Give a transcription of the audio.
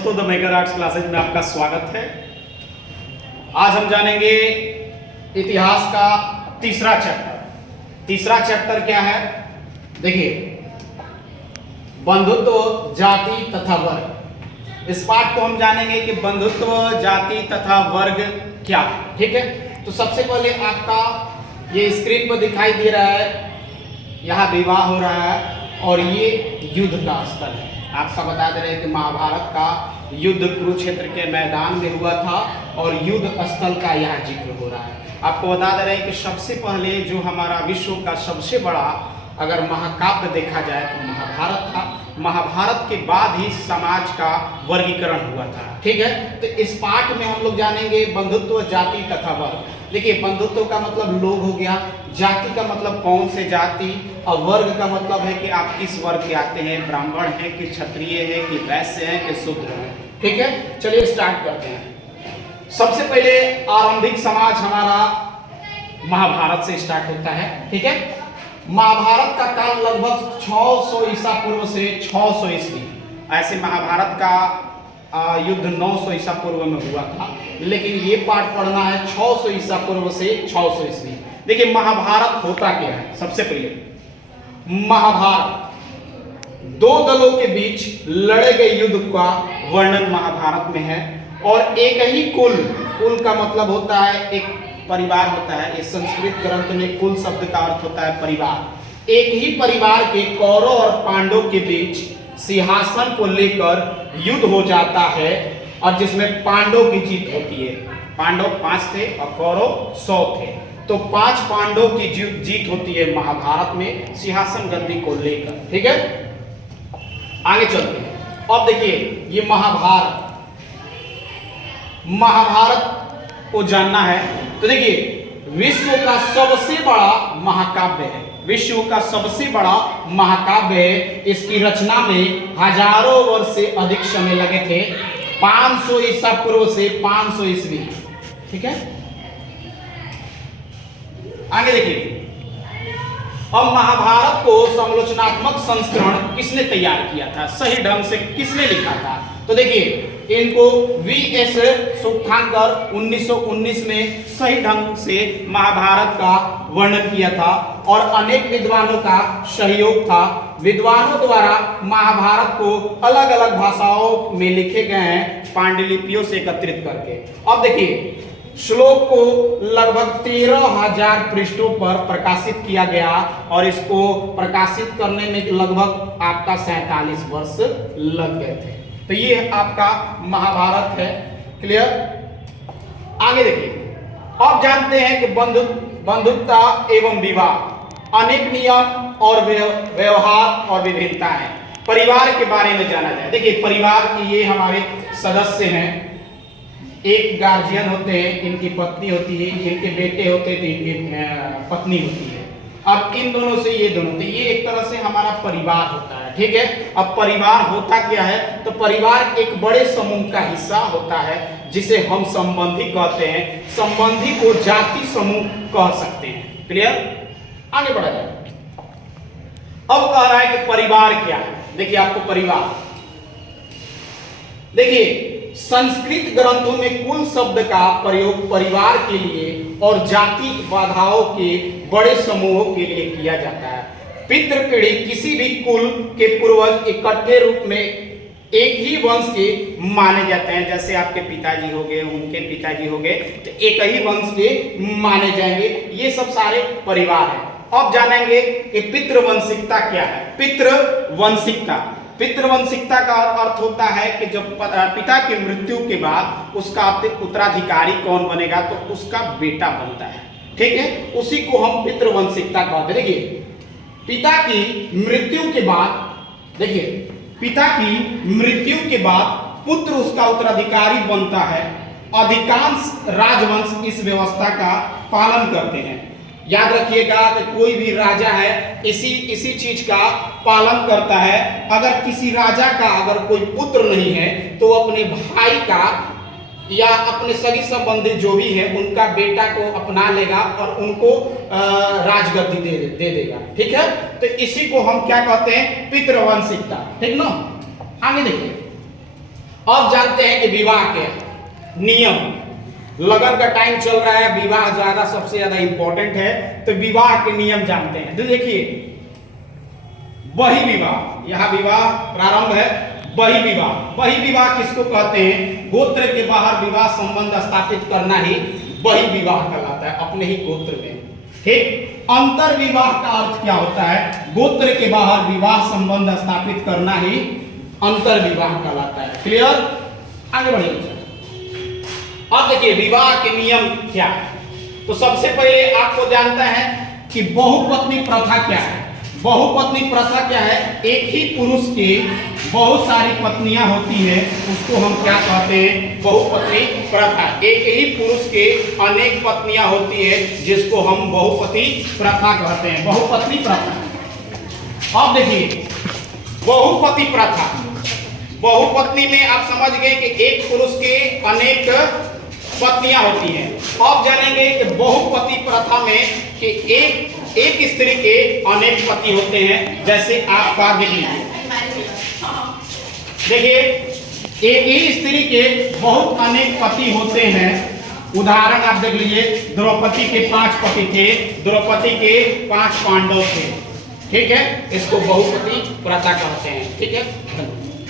दोस्तों, the maker arts classes में आपका स्वागत है। आज हम जानेंगे इतिहास का तीसरा चैप्टर। तीसरा चैप्टर क्या है? देखिए, बंधुत्व, जाति तथा वर्ग। इस पाठ को हम जानेंगे कि बंधुत्व, जाति तथा वर्ग क्या है। ठीक है, तो सबसे पहले आपका ये स्क्रीन पर दिखाई दे रहा है, यहाँ विवाह हो रहा है और ये युद्ध का स्थल है। आपका बता दे रहे हैं कि महाभारत का युद्ध कुरुक्षेत्र के मैदान में हुआ था और युद्ध स्थल का यहाँ जिक्र हो रहा है। आपको बता दे रहे हैं कि सबसे पहले जो हमारा विश्व का सबसे बड़ा अगर महाकाव्य देखा जाए तो महाभारत था। महाभारत के बाद ही समाज का वर्गीकरण हुआ था। ठीक है, तो इस पाठ में हम लोग जानेंगे बंधुत्व, जाति तथा वर्ग। देखिए, बंधुत्व का मतलब लोग हो गया, जाति का मतलब कौन से जाति, और वर्ग का मतलब है कि आप किस वर्ग के आते हैं, ब्राह्मण हैं कि क्षत्रिय हैं कि वैश्य हैं कि शूद्र हैं। ठीक है, चलिए स्टार्ट करते हैं। सबसे पहले आरंभिक समाज हमारा महाभारत से स्टार्ट होता है। ठीक है, महाभारत का काल लगभग 600 ईसा पूर्व से 600 ईस्वी। ऐसे महाभारत का युद्ध 900 ईसा पूर्व में हुआ था, लेकिन ये पाठ पढ़ना है 600 ईसा पूर्व से 600 ईस्वी। देखिए, महाभारत होता क्या है? सबसे पहले महाभारत दो दलों के बीच लड़े गए युद्ध का वर्णन महाभारत में है। और एक ही कुल का मतलब होता है एक परिवार होता है। इस संस्कृत ग्रंथ में कुल शब्द का अर्थ होता है परिवार। एक ही परिवार के कौरव और पांडव के बीच सिंहासन को लेकर युद्ध हो जाता है और जिसमें पांडव की जीत होती है। पांडव 5 थे और कौरव 100 थे, तो 5 पांडव की जीत होती है महाभारत में सिंहासन गद्दी को लेकर। ठीक है, आगे चलते हैं। अब देखिए, ये महाभारत को जानना है तो देखिए, विश्व का सबसे बड़ा महाकाव्य है। विश्व का सबसे बड़ा महाकाव्य है। इसकी रचना में हजारों वर्ष से अधिक समय लगे थे, 500 ईसा पूर्व से 500 ईस्वी। ठीक है, आगे देखिए। अब महाभारत को समालोचनात्मक संस्करण किसने तैयार किया था, सही ढंग से किसने लिखा था? तो देखिए, इनको वी.एस. सुबथांकर 1919 में सही ढंग से महाभारत का वर्णन किया था और अनेक विद्वानों का सहयोग था। विद्वानों द्वारा महाभारत को अलग अलग भाषाओं में लिखे गए हैं, पांडुलिपियों से एकत्रित करके। अब देखिए, श्लोक को लगभग 13,000 पृष्ठों पर प्रकाशित किया गया और इसको प्रकाशित करने में लगभग आपका 47 वर्ष लग गए थे। तो ये आपका महाभारत है। क्लियर? आगे देखिए, अब जानते हैं कि बंधुत्वता एवं विवाह, अनेक नियम और व्यवहार और विभिन्नता है। परिवार के बारे में जाना जाए। देखिए, परिवार की ये हमारे सदस्य हैं। एक गार्जियन होते हैं, इनकी पत्नी होती है, इनके बेटे होते हैं तो इनकी पत्नी होती है। अब इन दोनों से ये दोनों, तो ये एक तरह से हमारा परिवार होता है। ठीक है, अब परिवार होता क्या है? तो परिवार एक बड़े समूह का हिस्सा होता है जिसे हम संबंधी कहते हैं। संबंधी को जाति समूह कह सकते हैं। क्लियर? आगे बढ़ा जाए। अब कह रहा है कि परिवार क्या है। देखिए, आपको परिवार, देखिए, संस्कृत ग्रंथों में कुल शब्द का प्रयोग परिवार के लिए और जाति बाधाओं के बड़े समूहों के लिए किया जाता है। पितृपीढ़ी किसी भी कुल के पूर्वज इकट्ठे रूप में एक ही वंश के माने जाते हैं। जैसे आपके पिताजी हो गए, उनके पिताजी हो गए, तो एक ही वंश के माने जाएंगे। ये सब सारे परिवार हैं। अब जानेंगे कि पितृवंशिकता क्या है। पितृवंशिकता का अर्थ होता है कि जब पिता की मृत्यु के बाद उसका उत्तराधिकारी कौन बनेगा, तो उसका बेटा बनता है। ठीक है, उसी को हम पितृवंशिकता कहते हैं। देखिए, पिता की मृत्यु के बाद पुत्र उसका उत्तराधिकारी बनता है। अधिकांश राजवंश इस व्यवस्था का पालन करते हैं। याद रखिएगा कि कोई भी राजा है इसी चीज का पालन करता है। अगर किसी राजा का अगर कोई पुत्र नहीं है तो अपने भाई का या अपने सगी संबंधी जो भी है उनका बेटा को अपना लेगा और उनको राजगद्दी दे देगा। ठीक है, तो इसी को हम क्या कहते हैं? पितृवंशिकता। ठीक ना? आगे देखिए, अब जानते हैं कि विवाह के नियम। लगन का टाइम चल रहा है, विवाह ज्यादा सबसे ज्यादा इंपॉर्टेंट है, तो विवाह के नियम जानते हैं। तो देखिए बहिर्विवाह, यहाँ विवाह प्रारंभ है। बहिर्विवाह, बहिर्विवाह किसको कहते हैं? गोत्र के बाहर विवाह संबंध स्थापित करना ही बहिर्विवाह कहलाता है, अपने ही गोत्र में। ठीक। अंतर्विवाह का अर्थ क्या होता है? गोत्र के बाहर विवाह संबंध स्थापित करना ही अंतर्विवाह कहलाता है। क्लियर? आगे बढ़िए। अब देखिए विवाह के नियम क्या है। तो सबसे पहले आपको जानता है कि बहुपत्नी प्रथा क्या है। बहुपत्नी प्रथा क्या है? एक ही पुरुष की बहुत सारी पत्नियां होती हैं, उसको हम क्या कहते हैं? बहुपत्नी प्रथा। एक ही पुरुष के अनेक पत्नियां होती है, जिसको हम बहुपति प्रथा कहते हैं, बहुपत्नी प्रथा। अब देखिए बहुपति प्रथा, बहुपत्नी में आप समझ गए कि एक पुरुष के अनेक पत्नियां होती हैं। अब जानेंगे कि बहुपति प्रथा में कि एक स्त्री के अनेक पति होते हैं। जैसे आपका देखिए एक ही स्त्री के बहुत अनेक पति होते हैं। उदाहरण आप देख लीजिए, द्रौपदी के 5 पति थे, द्रौपदी के 5 पांडव थे। ठीक है, इसको बहुपति प्रथा कहते हैं। ठीक है।